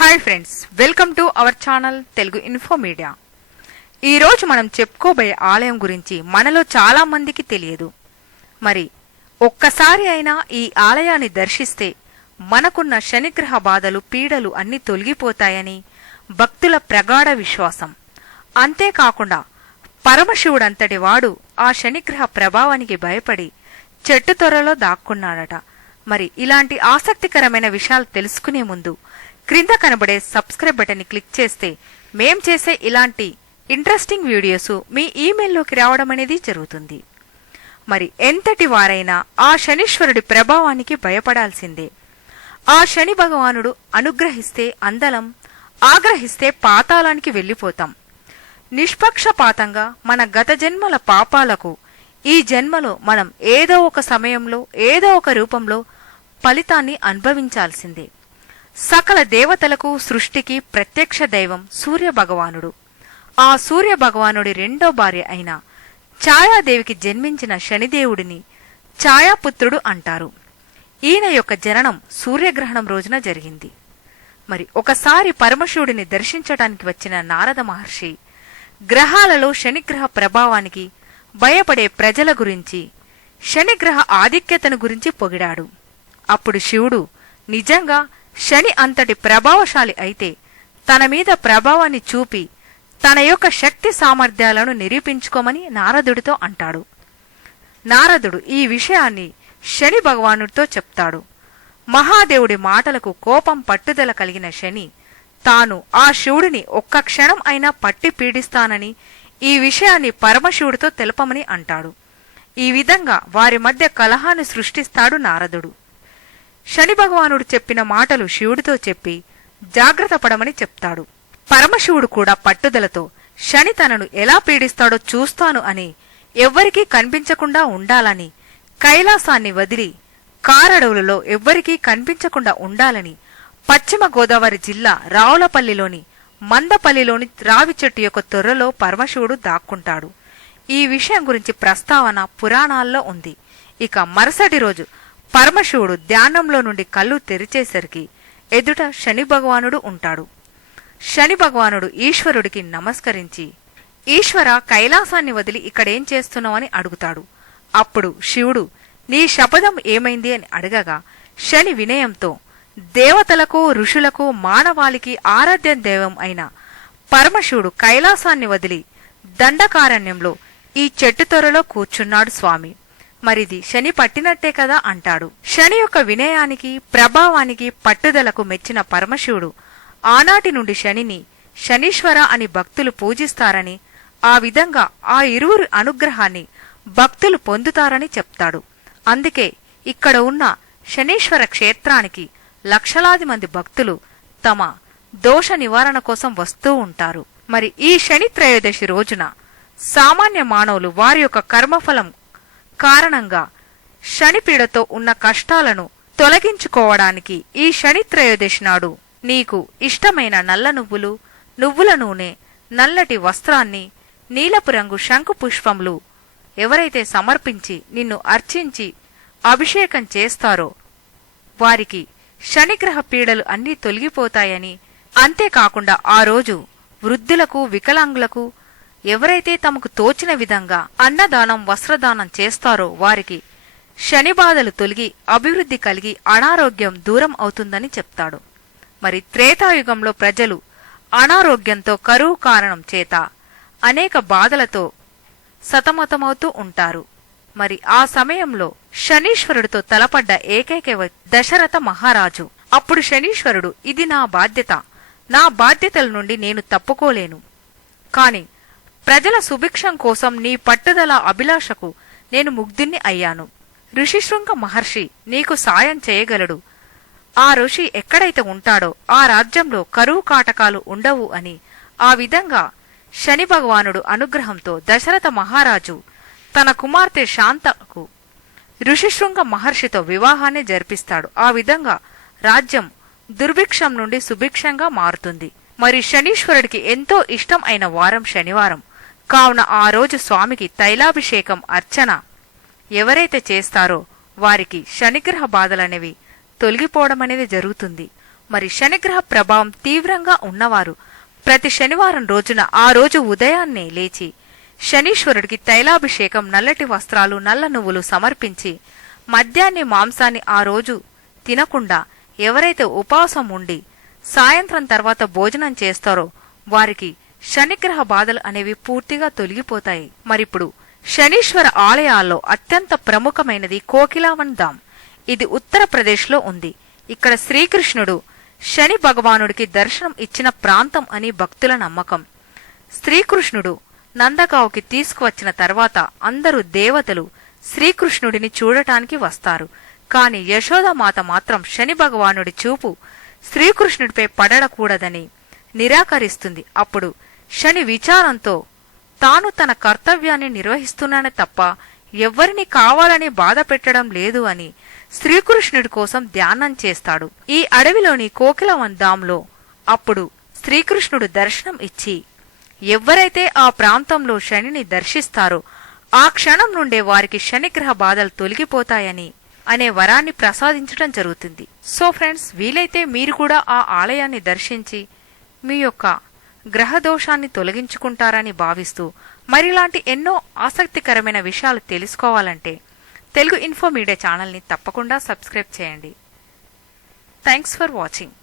Hi friends welcome to our channel Telugu info media ఈ రోజు మనం చెప్పుకోబోయే ఆలయం గురించి మనలో చాలా మందికి తెలియదు. మరి ఒక్కసారి అయినా ఈ ఆలయాన్ని దర్శిస్తే మనకున్న శనిగ్రహ బాధలు పీడలు అన్ని తొలగిపోతాయని భక్తుల ప్రగాఢ విశ్వాసం. అంతేకాకుండా పరమశివుడంతటి వాడు ఆ శనిగ్రహ ప్రభావానికి భయపడి చెట్టు త్వరలో దాక్కున్నాడట. మరి ఇలాంటి ఆసక్తికరమైన విషయాలు తెలుసుకునే ముందు క్రింద కనబడే సబ్స్క్రైబ్ బటన్ని క్లిక్ చేస్తే మేం చేసే ఇలాంటి ఇంట్రెస్టింగ్ వీడియోస్ మీ ఈమెయిల్లోకి రావడం అనేది జరుగుతుంది. మరి ఎంతటి వారైనా ఆ శనీశ్వరుడి ప్రభావానికి భయపడాల్సిందే. ఆ శని భగవానుడు అనుగ్రహిస్తే అందలం ఆగ్రహిస్తే పాతాళానికి వెళ్ళిపోతాం. నిష్పక్షపాతంగా మన గత జన్మల పాపాలకు ఈ జన్మలో మనం ఏదో ఒక సమయంలో ఏదో ఒక రూపంలో ఫలితాన్ని అనుభవించాల్సిందే. సకల దేవతలకు సృష్టికి ప్రత్యక్ష దైవం సూర్య భగవానుడు ఆ సూర్య భగవానుడి రెండో భార్య అయిన ఛాయాదేవికి జన్మించిన శనిదేవుడిని ఛాయాపుత్రుడు అంటారు. ఈయన యొక్క జననం సూర్యగ్రహణం రోజున జరిగింది. మరి ఒకసారి పరమశివుడిని దర్శించటానికి వచ్చిన నారద మహర్షి గ్రహాలలో శనిగ్రహ ప్రభావానికి భయపడే ప్రజల గురించి శనిగ్రహ ఆధిక్యతను గురించి పొగిడాడు. అప్పుడు శివుడు నిజంగా శని అంతటి ప్రభావశాలి అయితే తన మీద ప్రభావాన్ని చూపి తన యొక్క శక్తి సామర్థ్యాలను నిరూపించుకోమని నారదుడితో అంటాడు. నారదుడు ఈ విషయాన్ని శని భగవానుడితో చెప్తాడు. మహాదేవుడి మాటలకు కోపం పట్టుదల కలిగిన శని తాను ఆ శివుడిని ఒక్క క్షణం అయినా పట్టి పీడిస్తానని ఈ విషయాన్ని పరమశివుడితో తెలపమని అంటాడు. ఈ విధంగా వారి మధ్య కలహాన్ని సృష్టిస్తాడు నారదుడు. శని భగవానుడు చెప్పిన మాటలు శివుడితో చెప్పి జాగ్రత్త పడమని చెప్తాడు. పరమశివుడు కూడా పట్టుదలతో శని తనను ఎలా పీడిస్తాడో చూస్తాను అని ఎవ్వరికీ కనిపించకుండా ఉండాలని కైలాసాన్ని వదిలి కారడవులలో ఎవ్వరికీ కనిపించకుండా ఉండాలని పశ్చిమ గోదావరి జిల్లా రావులపల్లిలోని మందపల్లిలోని రావి చెట్టు యొక్క తొర్రలో పరమశివుడు దాక్కుంటాడు. ఈ విషయం గురించి ప్రస్తావన పురాణాల్లో ఉంది. ఇక మరుసటి రోజు పరమశివుడు ధ్యానంలో నుండి కళ్ళు తెరిచేసరికి ఎదుట శని భగవానుడు ఉంటాడు. శని భగవానుడు ఈశ్వరుడికి నమస్కరించి ఈశ్వర కైలాసాన్ని వదిలి ఇక్కడేం చేస్తున్నావని అడుగుతాడు. అప్పుడు శివుడు నీ శపథం ఏమైంది? అని అడగగా శని వినయంతో దేవతలకు ఋషులకు మానవాళికి ఆరాధ్య దైవం అయిన పరమశివుడు కైలాసాన్ని వదిలి దండకారణ్యంలో ఈ చెట్టు త్వరలో కూర్చున్నాడు స్వామి. మరిది శని పట్టినట్టే కదా అంటాడు. శని యొక్క వినయానికి ప్రభావానికి పట్టుదలకు మెచ్చిన పరమశివుడు. ఆనాటి నుండి శనిని శనీశ్వర అని భక్తులు పూజిస్తారని ఆ విధంగా ఆ ఇరువురి అనుగ్రహాన్ని భక్తులు పొందుతారని చెప్తాడు. అందుకే ఇక్కడ ఉన్న శనీశ్వర క్షేత్రానికి లక్షలాది మంది భక్తులు తమ దోష నివారణ కోసం వస్తూ ఉంటారు. మరి ఈ శని త్రయోదశి రోజున సామాన్య మానవులు వారి యొక్క కర్మఫలం కారణంగా శనిపీడతో ఉన్న కష్టాలను తొలగించుకోవడానికి ఈ శని త్రయోదశి నాడు నీకు ఇష్టమైన నల్ల నువ్వులు నువ్వుల నూనె నల్లటి వస్త్రాన్ని నీలపు రంగు శంకు పుష్పములు ఎవరైతే సమర్పించి నిన్ను అర్చించి అభిషేకం చేస్తారో వారికి శనిగ్రహ పీడలు అన్నీ తొలగిపోతాయని అంతేకాకుండా ఆ రోజు వృద్ధులకు వికలాంగులకు ఎవరైతే తమకు తోచిన విధంగా అన్నదానం వస్త్రదానం చేస్తారో వారికి శని బాధలు తొలగి అభివృద్ధి కలిగి అనారోగ్యం దూరం అవుతుందని చెప్తాడు. మరి త్రేతాయుగంలో ప్రజలు అనారోగ్యంతో కరువు కారణం చేత అనేక బాధలతో సతమతమవుతూ ఉంటారు. మరి ఆ సమయంలో శనీశ్వరుడితో తలపడ్డ ఏకైక దశరథ మహారాజు అప్పుడు శనీశ్వరుడు ఇది నా బాధ్యత. నా బాధ్యతల నుండి నేను తప్పుకోలేను. కాని ప్రజల సుభిక్షం కోసం నీ పట్టుదల అభిలాషకు నేను ముగ్ధుణ్ణి అయ్యాను. ఋషిశృంగ మహర్షి నీకు సాయం చేయగలడు. ఆ ఋషి ఎక్కడైతే ఉంటాడో ఆ రాజ్యంలో కరువు కాటకాలు ఉండవు అని ఆ విధంగా శని భగవానుడు అనుగ్రహంతో దశరథ మహారాజు తన కుమార్తె శాంతకు ఋషిశృంగ మహర్షితో వివాహాన్ని జరిపిస్తాడు. ఆ విధంగా రాజ్యం దుర్భిక్షం నుండి సుభిక్షంగా మారుతుంది. మరి శనీశ్వరుడికి ఎంతో ఇష్టం అయిన వారం శనివారం. కావున ఆ రోజు స్వామికి తైలాభిషేకం అర్చన ఎవరైతే చేస్తారో వారికి శనిగ్రహ బాధలనేవి తొలగిపోవడం అనేది జరుగుతుంది. మరి శనిగ్రహ ప్రభావం తీవ్రంగా ఉన్నవారు ప్రతి శనివారం రోజున ఆ రోజు ఉదయాన్నే లేచి శనీశ్వరుడికి తైలాభిషేకం నల్లటి వస్త్రాలు నల్ల నువ్వులు సమర్పించి మద్యాన్ని మాంసాన్ని ఆ రోజు తినకుండా ఎవరైతే ఉపవాసం ఉండి సాయంత్రం తర్వాత భోజనం చేస్తారో వారికి శనిగ్రహ బాధలు అనేవి పూర్తిగా తొలగిపోతాయి. మరిప్పుడు శనీశ్వర ఆలయాల్లో అత్యంత ప్రముఖమైనది కోకిలావన్ ధామ్. ఇది ఉత్తరప్రదేశ్లో ఉంది. ఇక్కడ శ్రీకృష్ణుడు శని భగవానుడికి దర్శనం ఇచ్చిన ప్రాంతం అని భక్తుల నమ్మకం. శ్రీకృష్ణుడు నందగావుకి తీసుకువచ్చిన తర్వాత అందరూ దేవతలు శ్రీకృష్ణుడిని చూడటానికి వస్తారు. కాని యశోదమాత మాత్రం శని భగవానుడి చూపు శ్రీకృష్ణుడిపై పడడకూడదని నిరాకరిస్తుంది. అప్పుడు శని విచారంతో తాను తన కర్తవ్యాన్ని నిర్వహిస్తున్నానే తప్ప ఎవ్వరిని కావాలని బాధ పెట్టడం లేదు అని శ్రీకృష్ణుడి కోసం ధ్యానం చేస్తాడు. ఈ అడవిలోని కోకిలవందాంలో అప్పుడు శ్రీకృష్ణుడు దర్శనం ఇచ్చి ఎవ్వరైతే ఆ ప్రాంతంలో శనిని దర్శిస్తారో ఆ క్షణం నుండే వారికి శనిగ్రహ బాధలు తొలగిపోతాయని అనే వరాన్ని ప్రసాదించడం జరుగుతుంది. సో ఫ్రెండ్స్ వీలైతే మీరు కూడా ఆ ఆలయాన్ని దర్శించి మీ యొక్క గ్రహ దోషాన్ని తొలగించుకుంటారని భావిస్తూ మరిలాంటి ఎన్నో ఆసక్తికరమైన విషయాలు తెలుసుకోవాలంటే తెలుగు ఇన్ఫో మీడియా ఛానల్ని తప్పకుండా సబ్స్క్రైబ్ చేయండి. Thanks for watching